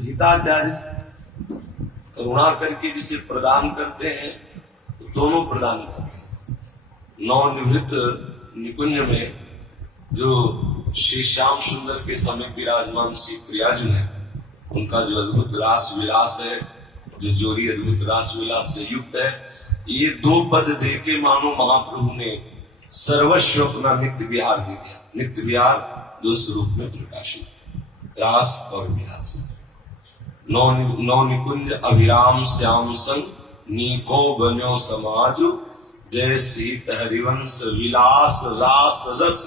तो हिताचार्य करुणा करके जिसे प्रदान करते हैं तो दोनों प्रदान करते हैं। नवनिवृत्त निकुंज में जो श्री श्याम सुंदर के समय विराजमान श्री प्रियाजन है, उनका जो अद्भुत रास विलास है, जो जोड़ी अद्भुत रास विलास से युक्त है, ये दो पद दे के मानो महाप्रभु ने सर्वस्व अपना नित्य विहार दे दिया। नित्य विहार दो स्वरूप में प्रकाशित है, रास और विलास। नौ निकुंज अभिराम श्याम संग नीको बन्यो समाज, जय सीत हरिवंश विलास रास रस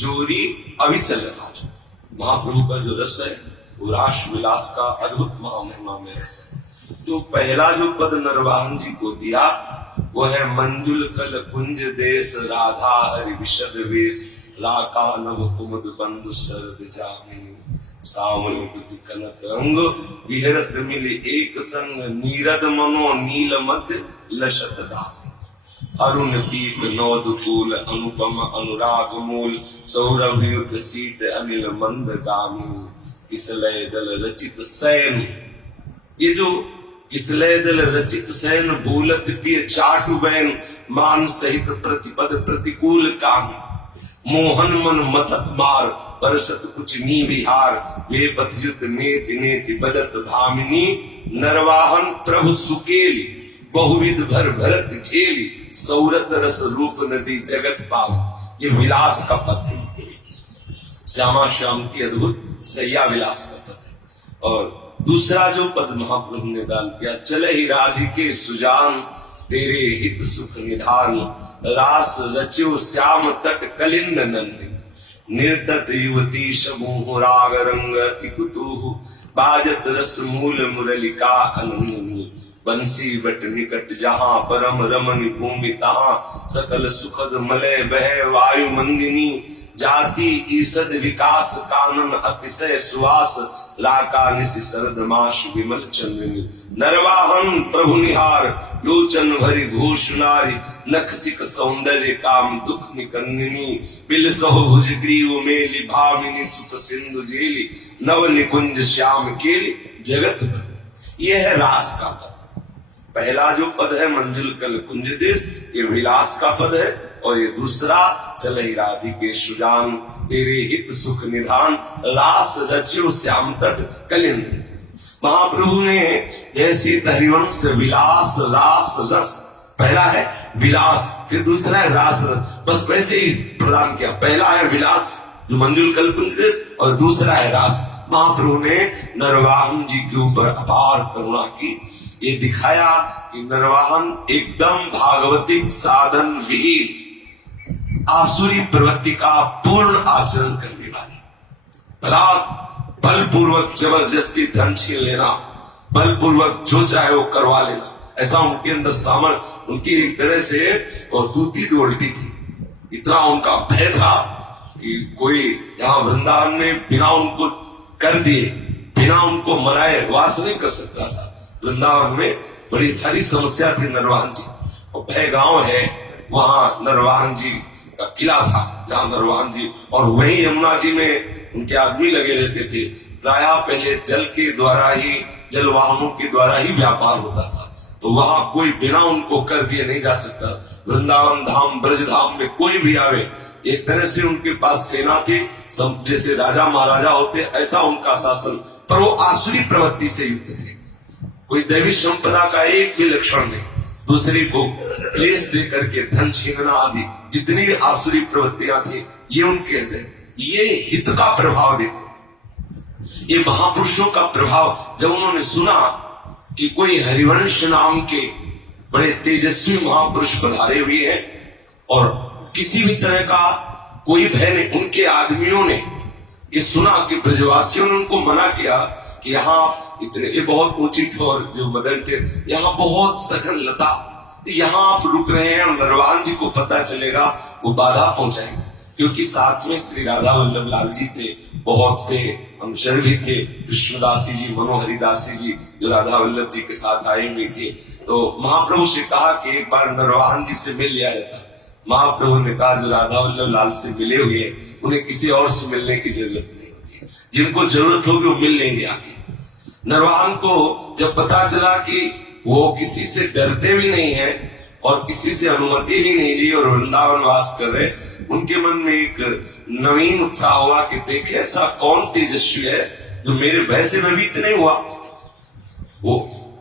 जोरी अविचल राज। महाप्रभु का जो रस है वो रास विलास का अद्भुत महामहिमा में रस है। तो पहला जो पद नरवाहन जी को दिया वो है मंजुल कल कुंज देश राधा हरि विशद वेश, राका नभ कुमुद बंधु शरद जामिनी, सावल दुति कनक रंग विहरत मिले एक संग, नीरद मनो नील मध्य लशत दामी, अरुण पीत नौदुकूल अनुपम अनुराग मूल, सौरभ युद्ध सीत अनिल मंद गामिनी, इसलय दल रचित सैन। ये जो इसलय दल रचित सैन भूलत पिय चाटु बैन, मान सहित प्रतिपद प्रतिकूल कामी, मोहन मन मथत मार परसत कुछ नी विहार, वे पथ युद्ध नेति नेति बदत भामिनी, नरवाहन प्रभु सुकेली बहुविध भर भरत झेली, सौरत रस रूप नदी जगत पाव। ये विलास का पद है, श्यामा श्याम की अद्भुत सैया विलास का पद है। और दूसरा जो पद महाप्रभु ने दान किया, चले ही राधिके सुजान तेरे हित सुख निधान, रास रच्यो श्याम तट कलिंद नंदिनी, निर्तत युवती समूह राग रंग अति कुतूह, बाजत रस मूल मुरलिका अनंदिनी, बंसी बट निकट जहां परम रमन भूमि तहां, सकल सुखद मलय बह वायु मंदिनी, जाति ईसद विकास कानन अतिशय सुवास, लाका निशि शरद मास विमल चंदनी, नरवाहन प्रभु निहार लोचन भरी घोष नारी, नख सिक सौंदर्य काम दुख निकंदिनी, बिल सहो भुज ग्रीव मेली भामिनी, सुख सिंधु जेली, नव निकुंज श्याम केली जगत। यह है रास का पद। पहला जो पद है मंजुल कल कुंज देश, ये विलास का पद है। और ये दूसरा चले राधिके सुजान तेरे हित सुख निधान, रास रच्यो श्याम तट कलिंद। महाप्रभु ने जैसे हरिवंश विलास रास रस, पहला है विलास, फिर दूसरा है रास रस, बस वैसे ही प्रदान किया। पहला है विलास जो मंजुल कल कुंज देश, और दूसरा है रास। महाप्रभु ने नरवाहन जी के ऊपर अपार करुणा की। ये दिखाया कि नरवाहन एकदम भागवतिक साधन विहीन आसुरी प्रवृत्ति का पूर्ण आचरण करने वाली, बलपूर्वक जबरदस्ती धन छीन लेना, बलपूर्वक जो चाहे वो करवा लेना, ऐसा उनके अंदर सामर्थ्य, उनकी एक तरह से और दूती दौड़ती थी। इतना उनका भय था कि कोई यहाँ वृंदावन में बिना उनको कर दिए, बिना उनको मनाए वास नहीं कर सकता था। वृंदावन में बड़ी भारी समस्या थी नरवाहन जी, और भय गांव है, वहां नरवाहन जी का किला था, जहां नरवाहन जी, और वहीं यमुना जी में उनके आदमी लगे रहते थे। प्राय पहले जल के द्वारा ही, जल वाहनों के द्वारा ही व्यापार होता था, तो वहां कोई बिना उनको कर दिए नहीं जा सकता। वृंदावन धाम ब्रज धाम में कोई भी आवे, एक तरह से उनके पास सेना थी, जैसे राजा महाराजा होते ऐसा उनका शासन, पर वो आसुरी प्रवृत्ति से युक्त थे। कोई दैवी संपदा का एक भी लक्षण नहीं, दूसरे को क्लेश दे करके धन छीनना आदि जितनी आसुरी प्रवृत्तियां थी, ये उनके हृदय। ये हित का प्रभाव देखो, ये महापुरुषों का प्रभाव। जब उन्होंने सुना कि कोई हरिवंश नाम के बड़े तेजस्वी महापुरुष पधारे हुए हैं और किसी भी तरह का कोई भय नहीं, उनके आदमियों ने ये सुना कि ब्रजवासियों ने उनको मना किया कि यहाँ इतने, ये बहुत ऊंची और जो मदन थे, यहाँ बहुत सघन लता, यहाँ आप रुक रहे हैं और नरवाहन जी को पता चलेगा वो बाधा पहुंचाएंगे। क्योंकि साथ में श्री राधा वल्लभ लाल जी थे, बहुत से अनुचर भी थे, कृष्णदासी जी, मनोहरिदासी जी जो राधा वल्लभ जी के साथ आए हुए थे। तो महाप्रभु से कहा कि एक बार नरवाहन जी से मिल लिया जाता। महाप्रभु ने कहा जो राधा वल्लभ लाल से मिले हुए उन्हें किसी और से मिलने की जरूरत नहीं होती, जिनको जरूरत होगी वो मिल लेंगे आगे। नरवान को जब पता चला कि वो किसी से डरते भी नहीं है और किसी से अनुमति भी नहीं ली और वृंदावन वास कर रहे, उनके मन में एक नवीन उत्साह हुआ कि देखे ऐसा कौन तेजस्वी है जो मेरे भय से भयभीत नहीं हुआ। वो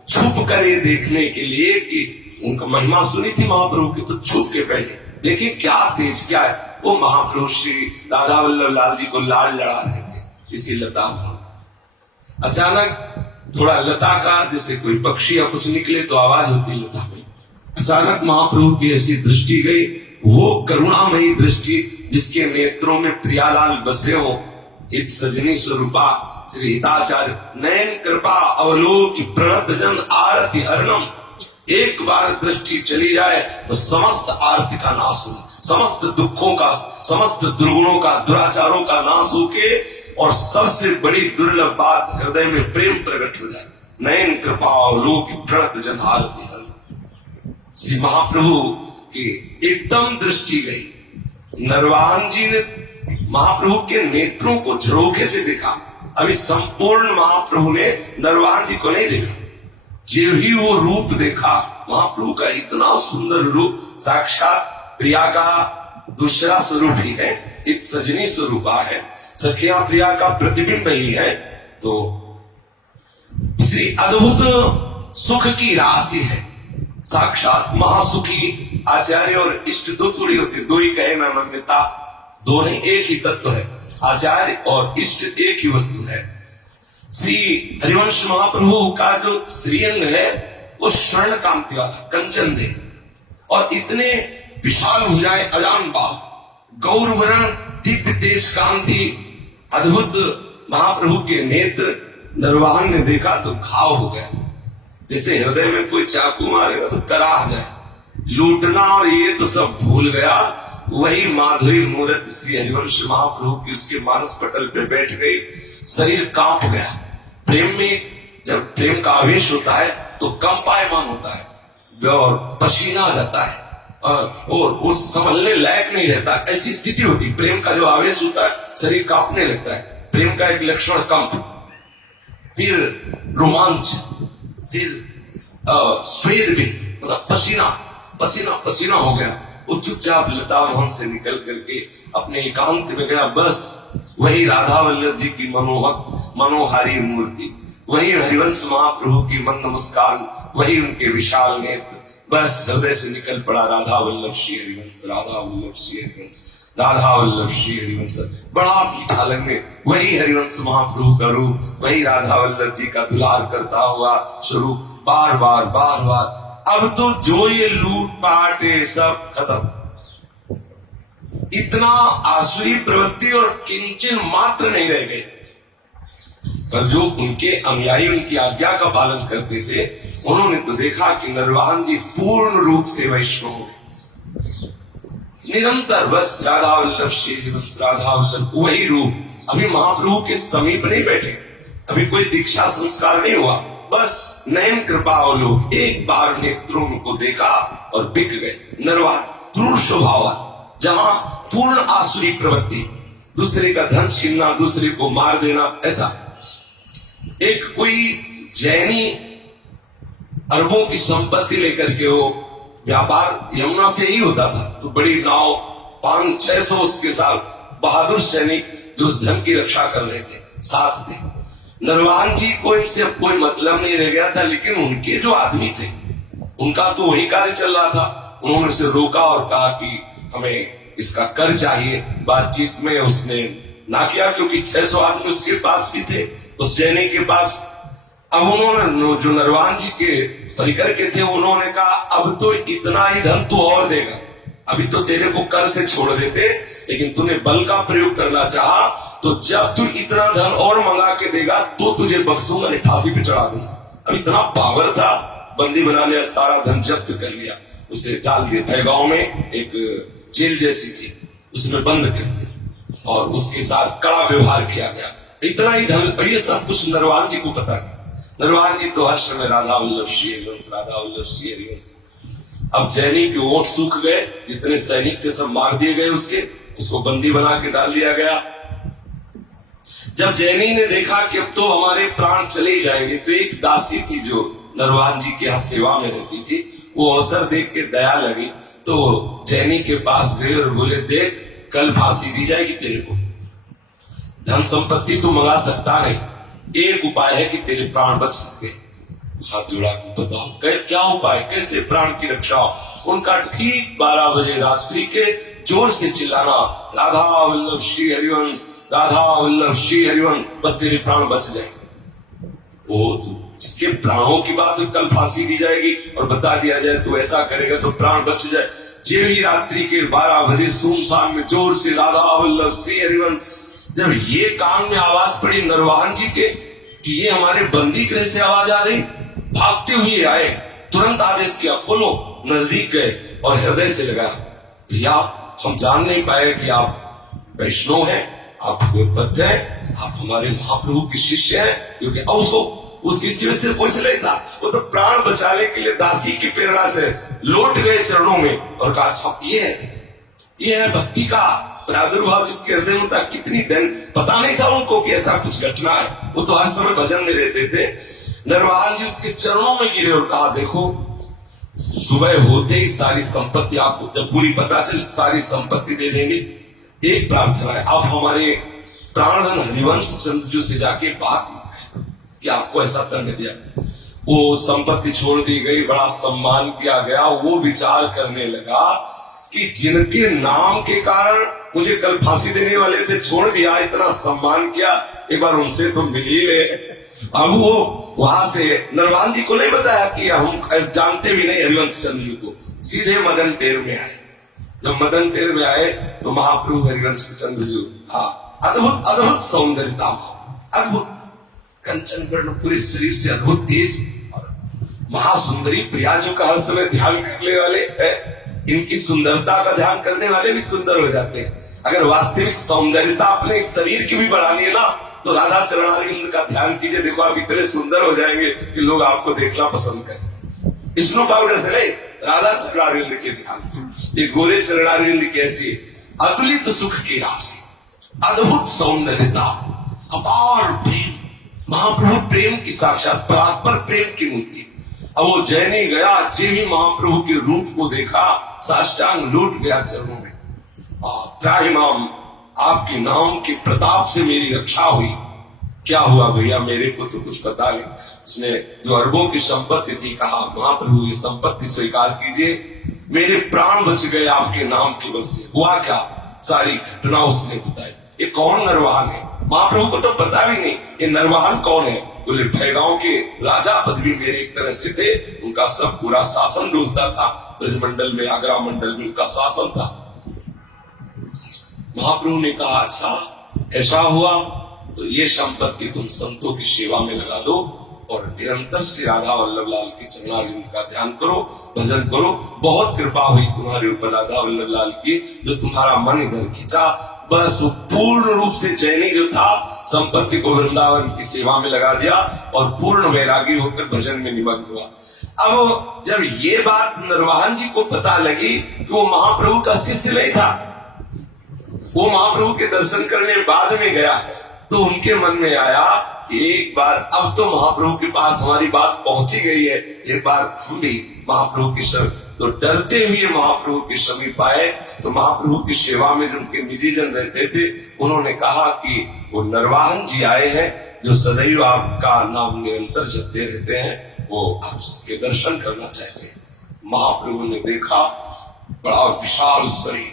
छुप कर ये देखने के लिए कि उनका महिमा सुनी थी महाप्रभु की, तो छुप के पहले देखिए क्या तेज क्या है। वो महाप्रभु श्री राधा वल्लभ लाल जी को लाल लड़ा रहे थे इसी लता में। अचानक थोड़ा लता का जैसे कोई पक्षी या कुछ निकले तो आवाज होती लता में, अचानक महाप्रभु की ऐसी दृष्टि गई, वो करुणामयी दृष्टि जिसके नेत्रों में प्रियालाल बसे हो। इत सजनी स्वरूपा श्री हिताचार्य नयन कृपा अवलोक प्रणत जन आरति हरणम। एक बार दृष्टि चली जाए तो समस्त आरती का नाश हो, समस्त दुखों का, समस्त दुर्गुणों का, दुराचारों का नाश होके और सबसे बड़ी दुर्लभ बात हृदय में प्रेम प्रकट हो जाए। नयन कृपा अवलोक प्रणत जन आरति हरणम। श्री महाप्रभु की एकदम दृष्टि गई। नरवान जी ने महाप्रभु के नेत्रों को झरोखे से देखा। अभी संपूर्ण महाप्रभु ने नरवान जी को नहीं देखा। जो ही वो रूप देखा महाप्रभु का, इतना सुंदर रूप, साक्षात प्रिया का दूसरा स्वरूप ही है, इत सजनी स्वरूपा है, सखिया प्रिया का प्रतिबिंब ही है। तो श्री अद्भुत सुख की राशि है, साक्षात महासुखी आचार्य और इष्ट दो थोड़ी होती, दो ही कहे ना नंदिता, दो नहीं एक ही तत्व है, आचार्य और इष्ट एक ही वस्तु है। श्री हरिवंश महाप्रभु का जो श्रीअंग है वो स्वर्ण कांति वाला कंचन दे और इतने विशाल भुजाएं, अजान बाह, गौरवर्ण, दिव्य तेज कांति, अद्भुत महाप्रभु के नेत्र नरवाहन ने देखा तो घाव हो गया। जैसे हृदय में कोई चाकू मारेगा तो कराह जाए, लूटना और ये तो सब भूल गया। वही माधुरी मूर्त श्री हरिवंश महाप्रभु की उसके मानस पटल पे बैठ गई, शरीर कांप गया। प्रेम में जब प्रेम का आवेश होता है तो कंपायमान होता है और पसीना आ जाता है और वो संभलने लायक नहीं रहता, ऐसी स्थिति होती है। प्रेम का जो आवेश होता है शरीर कांपने लगता है। प्रेम का एक लक्षण कंप, फिर रोमांच, फिर स्वेद भी, मतलब पसीना पसीना पसीना हो गया। वो चुपचाप लता मोहन से निकल करके अपने एकांत में गया। बस वही राधा वल्लभ जी की मनोहक मनोहारी मूर्ति, वही हरिवंश महाप्रभु की मन नमस्कार, वही उनके विशाल नेत्र, बस हृदय से निकल पड़ा राधा वल्लभ श्री हरिवंश, राधा वल्लभ श्री हरिवंश, राधा वल्लभ श्री हरिवंश। बड़ा मीठा लगने वही हरिवंश महाप्रभु का रूप, वही राधा वल्लभ जी का दुलार करता हुआ स्वरूप, बार बार बार बार। अब तो जो ये लूट पाट है सब खत्म। इतना आसुरी प्रवृत्ति और किंचन मात्र नहीं रह गए, पर जो उनके अनुयायी उनकी आज्ञा का पालन करते थे उन्होंने तो देखा कि नरवाहन जी पूर्ण रूप से वैष्णव हो गए। निरंतर बस राधा वल्लभ श्री हरिवंश, राधा वल्लभ, वही रूप। अभी महाप्रभु के समीप नहीं बैठे, अभी कोई दीक्षा संस्कार नहीं हुआ, बस नयन कृपा अवलोक, एक बार नेत्रों को देखा और बिक गए। नरवाहन क्रूर स्वभाव, जहां पूर्ण आसुरी प्रवृत्ति, दूसरे का धन छीनना, दूसरे को मार देना, ऐसा। एक कोई जैनी अरबों की संपत्ति लेकर के वो व्यापार यमुना से ही होता था, तो बड़ी नाव 500-600 उसके साथ बहादुर सैनिक जो उस धन की रक्षा कर रहे थे साथ थे। नरवान जी को इनसे कोई मतलब नहीं रह गया था, लेकिन उनके जो आदमी थे उनका तो वही कार्य चल रहा था। उन्होंने उसे रोका और कहा कि हमें इसका कर चाहिए। बातचीत में उसने ना किया, क्योंकि 600 आदमी उसके पास भी थे, उस जैनी के पास। अब उन्होंने जो नरवान जी के परिकर के थे उन्होंने कहा अब तो इतना ही धन तू और देगा, अभी तो तेरे को कर से छोड़ देते, लेकिन तूने बल का प्रयोग करना चाहा तो जब तू इतना धन और मंगा के देगा तो तुझे बख्सूंगा, नहीं फांसी पे चढ़ा दूंगा। अब इतना पावर था, बंदी बना लिया, सारा धन जब्त कर लिया, उसे डाल दिया था गांव में, एक जेल जैसी थी, उसमें बंद कर दिया और उसके साथ कड़ा व्यवहार किया गया। इतना ही धन, और ये सब कुछ नरवान जी को पता था। नरवान जी तो हर समय राधा वल्लभ श्री हरिवंश, राधा वल्लभ श्री हरिवंश। अब जैनी के ओठ सूख गए, जितने सैनिक थे सब मार दिए गए, उसको बंदी बना के डाल दिया गया। जब जैनी ने देखा कि अब तो हमारे प्राण चले जाएंगे, तो एक दासी थी जो नरवान जी के यहाँ सेवा में रहती थी, वो अवसर देख के दया लगी, तो जैनी के पास गए और बोले, देख कल फांसी दी जाएगी तेरे को, धन संपत्ति तो मंगा सकता नहीं, एक उपाय है कि तेरे प्राण बच सकते। हाथ जोड़ा को बताओ क्या उपाय, कैसे प्राण की रक्षा हो। उनका ठीक 12 बजे रात्रि के जोर से चिल्लाना, राधा वल्लभ श्री हरिवंश, राधा वल्लभ श्री हरिवंश, बस तेरे प्राण बच जाएंगे। वो जिसके प्राणों की बात है, कल फांसी दी जाएगी और बता दिया जाए तो ऐसा करेगा तो प्राण बच जाए। जे भी रात्रि के 12 बजे सुनसान में जोर से राधा वल्लभ श्री हरिवंश, जब ये कान में आवाज पड़ी नरवाहन जी के कि ये हमारे बंदी गृह से आवाज आ रही, भागते हुए आए, तुरंत आदेश किया, खोलो। नजदीक गए और हृदय से लगा, भैया हम जान नहीं पाए कि आप वैष्णव हैं, आप भगवत भक्त हैं, आप हमारे महाप्रभु के शिष्य हैं, क्योंकि उस शिष्य से पूछ रही था, वो तो प्राण बचाने के लिए दासी की प्रेरणा से लौट गए चरणों में और कहा, अच्छा ये है भक्ति का प्रादुर्भाव जिसके हृदय में था। कितनी दिन पता नहीं था उनको कि ऐसा कुछ घटना है, वो तो हर समय भजन में रहते थे। नरवाहन जी उसके चरणों में गिरे और कहा, देखो सुबह होते ही सारी संपत्ति आपको जब पूरी पता चल, सारी संपत्ति दे देंगे। एक प्रार्थना है, आप हमारे प्राणधन हरिवंश चंद्र जी से जाके बात मत करें कि आपको ऐसा दंड दिया। वो संपत्ति छोड़ दी गई, बड़ा सम्मान किया गया। वो विचार करने लगा कि जिनके नाम के कारण मुझे कल फांसी देने वाले थे, छोड़ दिया, इतना सम्मान किया, एक बार उनसे तो मिल ही ले। अब वो वहां से नरवान जी को नहीं बताया कि हम जानते भी नहीं हरिवंश चंद्र जी को, सीधे मदन टेर में आए। जब मदन टेर में आए तो महाप्रभु हरिवंश चंद्र जी, हाँ, अद्भुत अद्भुत सौंदर्यता, अद्भुत कंचन वर्ण, पूरे शरीर से अद्भुत तेज, महासुंदरी प्रिया जो का हर समय ध्यान करने वाले है, इनकी सुंदरता का ध्यान करने वाले भी सुंदर हो जाते हैं। अगर वास्तविक सौंदर्यता अपने शरीर की भी बढ़ानी है ना, तो राधा चरणारविंद का ध्यान कीजिए, देखो आप इतने सुंदर हो जाएंगे कि लोग आपको देखना पसंद करें। स्नो पाउडर से नहीं, राधा चरणारविंद के ध्यान से। ये गोरे चरणारविंद कैसी अतुलित सुख की राशि, अद्भुत सौंदर्यता, अपार प्रेम, महाप्रभु प्रेम की साक्षात परात्पर प्रेम की मूर्ति। अब वो जैनी गया, जे ही महाप्रभु के रूप को देखा, साष्टांग लूट गया चरणों में। त्राहिमाम, आपके नाम के प्रताप से मेरी रक्षा हुई। क्या हुआ भैया, मेरे को तो कुछ पता नहीं। उसने जो अरबों की संपत्ति थी, कहा महाप्रभु ये संपत्ति स्वीकार कीजिए, मेरे प्राण बच गए आपके नाम के बल से। हुआ क्या, सारी घटना उसने बताई। ये कौन नरवाहन है, महाप्रभु को तो पता भी नहीं ये नरवाहन कौन है। बोले भयगांव के राजा पदवी मेरे एक तरह से थे, उनका सब पूरा शासन डूबता था, ब्रजमंडल में, आगरा मंडल में उनका शासन था। महाप्रभु ने कहा, अच्छा ऐसा हुआ तो ये संपत्ति तुम संतों की सेवा में लगा दो और निरंतर से राधा वल्लभ लाल के चरणारविंद का ध्यान करो, भजन करो। बहुत कृपा हुई तुम्हारे ऊपर राधा वल्लभ लाल की, जो तुम्हारा मन इधर खींचा। बस वो पूर्ण रूप से जैनी जो था, संपत्ति को वृंदावन की सेवा में लगा दिया और पूर्ण वैरागी होकर भजन में निमग्न हुआ। अब जब ये बात नरवाहन जी को पता लगी कि वो महाप्रभु का शिष्य नहीं था, वो महाप्रभु के दर्शन करने बाद में गया, तो उनके मन में आया कि एक बार अब तो महाप्रभु के पास हमारी बात पहुंची गई है, एक बार हम भी महाप्रभु की शरण। तो डरते हुए महाप्रभु के समीप आए, तो महाप्रभु की सेवा में जो उनके निजी जन रहते थे, उन्होंने कहा कि वो नरवाहन जी आए हैं, जो सदैव आपका नाम निरंतर जपते रहते हैं, वो आपके दर्शन करना चाहते हैं। महाप्रभु ने देखा, बड़ा विशाल शरीर,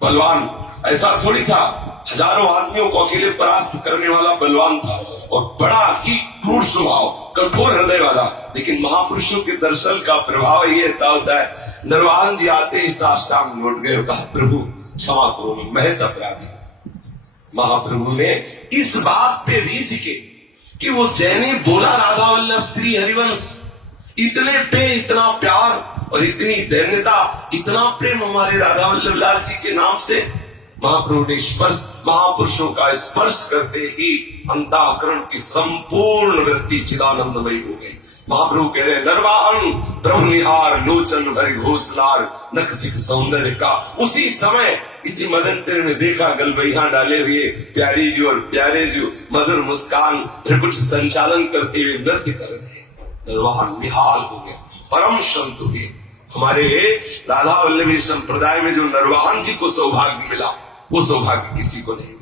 बलवान, ऐसा थोड़ी था, हजारों आदमियों को अकेले परास्त करने वाला बलवान था, और बड़ा ही क्रूर स्वभाव, कठोर हृदय वाला। लेकिन महापुरुषों के दर्शन का प्रभाव ही ऐसा होता है। नरवाहन जी आते ही साष्टांग लौट गए, कहा प्रभु क्षमा करो, मैं महत अपराधी। महाप्रभु ने इस बात पे रीझ के कि वो जैनी बोला राधा वल्लभ श्री हरिवंश, इतने पे इतना प्यार और इतनी दैन्यता, इतना प्रेम हमारे राधा वल्लभ लाल जी के नाम से। महाप्रभु ने स्पर्श, महापुरुषों का स्पर्श करते ही अंतःकरण की संपूर्ण वृत्ति चिदानंदमयी हो गई। महाप्रभु कह रहे नरवाहन प्रभु निहार लोचन भरे घोषलार नख सिख सौंदर्य का। उसी समय इसी मदन तेरे ने देखा गलबैया डाले हुए प्यारी जी और प्यारे जो मधुर मुस्कान कुछ संचालन करते हुए नृत्य कर रहे। नरवाहन निहाल हो गया, परम संत हुए। हमारे राधा वल्लभी संप्रदाय में जो नरवाहन जी को सौभाग्य मिला वो सौभाग्य किसी को नहीं।